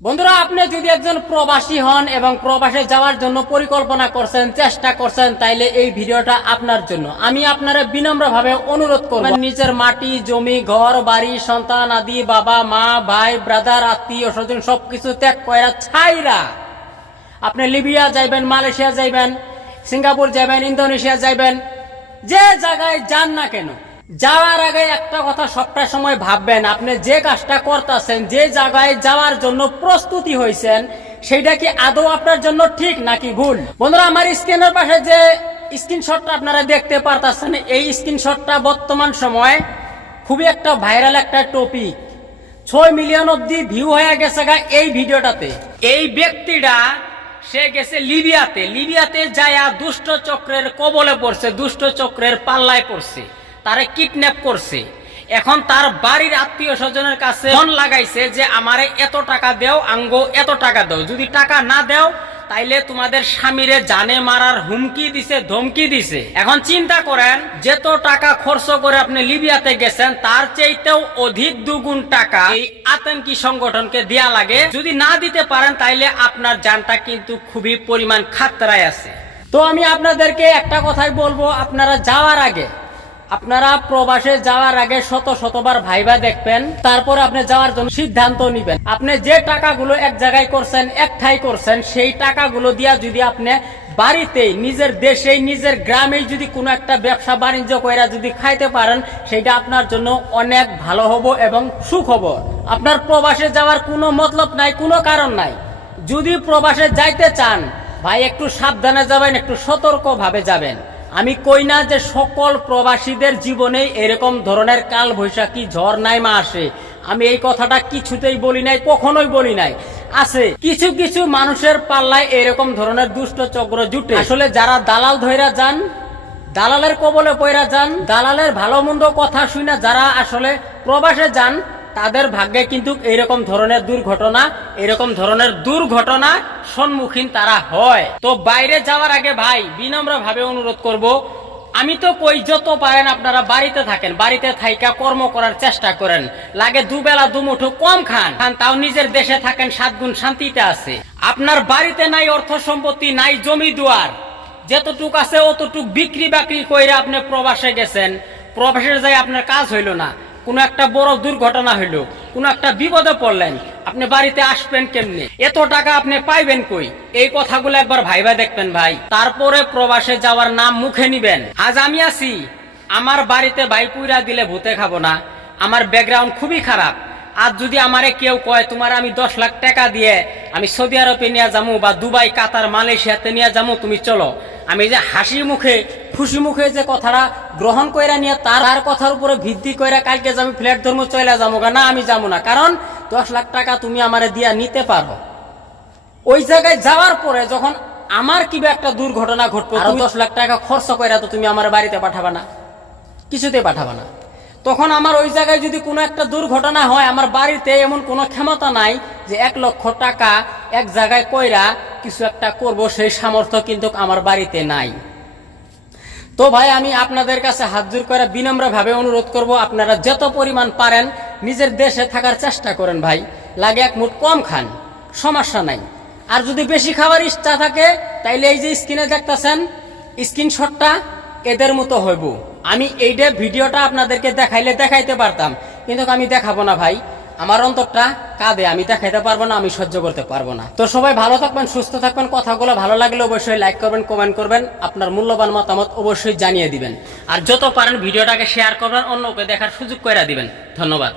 বন্ধুরা, আপনি যদি একজন প্রবাসী হন এবং প্রবাসে যাওয়ার জন্য পরিকল্পনা করছেন, চেষ্টা করছেন, তাইলে এই ভিডিওটা আপনার জন্য। আমি আপনারা বিনম্রভাবে অনুরোধ করব, নিজের মাটি, জমি, ঘর, বাড়ি, সন্তান আদি, বাবা, মা, ভাই, ব্রাদার, আত্মীয় স্বজন সবকিছু ত্যাগ কইরা ছাইরা আপনি লিবিয়া যাইবেন, মালয়েশিয়া যাইবেন, সিঙ্গাপুর যাবেন, ইন্দোনেশিয়া যাইবেন, যে জায়গায় যান না কেন, যাওয়ার আগে একটা কথা সবটা সময় ভাববেন, আপনি যে কাজটা করতেছেন, যে জায়গায় যাওয়ার জন্য প্রস্তুতি হয়েছেন, সেটা কি আদৌ আপনার জন্য ঠিক নাকি ভুল। বন্ধুরা, আমার স্ক্রিনের পাশে যে স্ক্রিনশটটা আপনারা দেখতে পারতেছেন, এই স্ক্রিনশটটা বর্তমান সময় খুবই একটা ভাইরাল একটা টপিক। 6 মিলিয়ন অব্দি ভিউ হয়ে গেছে এই ভিডিওটাতে। এই ব্যক্তিটা সে গেছে লিবিয়াতে যায়া দুষ্ট চক্রের কবলে পড়ছে, দুষ্ট চক্রের পাল্লায় পড়ছে, তারে কিডন্যাপ করছে। এখন তার বাড়ির আত্মীয় স্বজনের কাছে ফোন লাগাইছে যে আমারে এত টাকা দেও, আঙ্গো এত টাকা দাও, যদি টাকা না দেও তাইলে তোমাদের স্বামীরে জানে মারার হুমকি দিছে, ধমকি দিছে। এখন চিন্তা করেন, যত টাকা খরচ করে আপনি লিবিয়াতে গেছেন তার চাইতেও অধিক দুগুণ টাকা এই আতঙ্কি সংগঠনকে দেয়া লাগে। যদি না দিতে পারেন তাইলে আপনার জানটা কিন্তু খুবই পরিমাণ খাতরায় আছে। তো আমি আপনাদেরকে একটা কথাই বলবো, আপনারা যাওয়ার আগে, আপনারা প্রবাসে যাওয়ার আগে শতবার ভাইবা দেখবেন, তারপর আপনি যাওয়ার জন্য সিদ্ধান্ত নিবেন। আপনি যে টাকাগুলো এক জায়গায় করছেন, এক ঠাই করছেন, সেই টাকাগুলো দিয়া যদি আপনি বাড়িতেই, নিজের দেশেই, নিজের গ্রামেই যদি কোনো একটা ব্যবসা বাণিজ্য কইরা যদি খাইতে পারেন, সেটা আপনার জন্য অনেক ভালো হবে এবং সুখ হবে। আপনার প্রবাসে যাওয়ার কোনো মতলব নাই, কোনো কারণ নাই। যদি প্রবাসে যাইতে চান ভাই, একটু সাবধানে যাবেন, একটু সতর্ক ভাবে যাবেন। আমি কই না যে সকল প্রবাসীদের জীবনে এরকম ধরনের কাল বৈশাখী ঝড় নাইমা আসে, আমি এই কথাটা কিছুতেই বলি নাই, কখনোই বলি নাই। আছে কিছু কিছু মানুষের পাল্লায় এরকম ধরনের দুষ্ট চক্র জুটে। আসলে যারা দালাল ধইরা যান, দালালের কবলে পইরা যান, দালালের ভালো মন্দ কথা শুনে যারা আসলে প্রবাসে যান, তাদের ভাগ্যে কিন্তু এরকম ধরনের দুর্ঘটনা সম্মুখীন তারা হয়। তো বাইরে যাওয়ার আগে ভাই বিনম্র ভাবে অনুরোধ করব, আমি তো কই যত পারেন আপনারা বাড়িতে থাকেন, বাড়িতে থাইকা কর্ম করার চেষ্টা করেন। লাগে দুবেলা দুমুঠো কম খান, তাও নিজের দেশে থাকেন, 7 গুণ শান্তিতে আছে। আপনার বাড়িতে নাই অর্থ সম্পত্তি, নাই জমি দুয়ার, যতটুক আছে অতটুক বিক্রি বাকরি কইরা আপনি প্রবাসে গেছেন, প্রবাসে যাই আপনার কাজ হইল না, কোনো একটা বড় দুর্ঘটনা হইল, কোনো একটা বিপদে পড়লেন, আপনি বাড়িতে আসবেন কেমনে, এত টাকা আপনি পাইবেন কই, এই কথাগুলো একবার ভাইবা দেখবেন ভাই। তারপরে প্রবাসে যাওয়ার নাম মুখে নিবেন। আজ আমি আছি, আমার বাড়িতে ভাই পুইরা দিলে ভূতে খাবো না, আমার ব্যাকগ্রাউন্ড খুবই খারাপ। আজ যদি আমারে কেউ কয় তোমার আমি 10 লাখ টাকা দিয়ে আমি সৌদি আরবে নিয়ে যাবো, বা দুবাই, কাতার, মালয়েশিয়াতে নিয়ে যাবো, তুমি চলো, আমি যে হাসি মুখে খুশি মুখে যে কথাটা গ্রহণ কইরা নিয়ে তার কথার উপরে ভিত্তি কইরা কালকে আমি ফ্ল্যাট ধর্ম চলে যাবো না, আমি যাবো না। কারণ 10 লাখ টাকা তুমি আমারে দিয়া নিতে পারো। ওই জায়গায় যাওয়ার পরে যখন আমার কিবা একটা দুর্ঘটনা ঘটবে, 10 লাখ টাকা খরচ কইরা তো তুমি আমার বাড়িতে পাঠাবা না, কিছুতে পাঠাবা না। তখন আমার ওই জায়গায় যদি কোনো একটা দুর্ঘটনা হয়, আমার বাড়িতে এমন কোনো ক্ষমতা নাই যে 1 লক্ষ টাকা এক জায়গায় কইরা কিছু একটা করব, সেই সামর্থ্য কিন্তু আমার বাড়িতে নাই। তো ভাই, আমি আপনাদের কাছে হাত জোড় করে বিনম্র ভাবে অনুরোধ করব, আপনারা যত পরিমাণ পারেন নিজের দেশে থাকার চেষ্টা করেন ভাই। লাগে 1 মুঠ কম খান, সমস্যা নাই। আর যদি বেশি খাবার ইচ্ছা থাকে তাইলে এই যে স্ক্রিনে দেখতেছেন স্ক্রিনশটটা, এদের মতো হইব। আমি এইটা ভিডিওটা আপনাদেরকে দেখাইতে পারতাম, কিন্তু আমি দেখাবো না ভাই, আমার অন্তরটা কাঁদে, আমি দেখাইতে পারবো না, আমি সহ্য করতে পারবো না। তো সবাই ভালো থাকবেন, সুস্থ থাকবেন। কথাগুলো ভালো লাগলে অবশ্যই লাইক করবেন, কমেন্ট করবেন, আপনার মূল্যবান মতামত অবশ্যই জানিয়ে দিবেন। আর যত পারেন ভিডিওটাকে শেয়ার করবেন, অন্যকে দেখার সুযোগ করে দিবেন। ধন্যবাদ।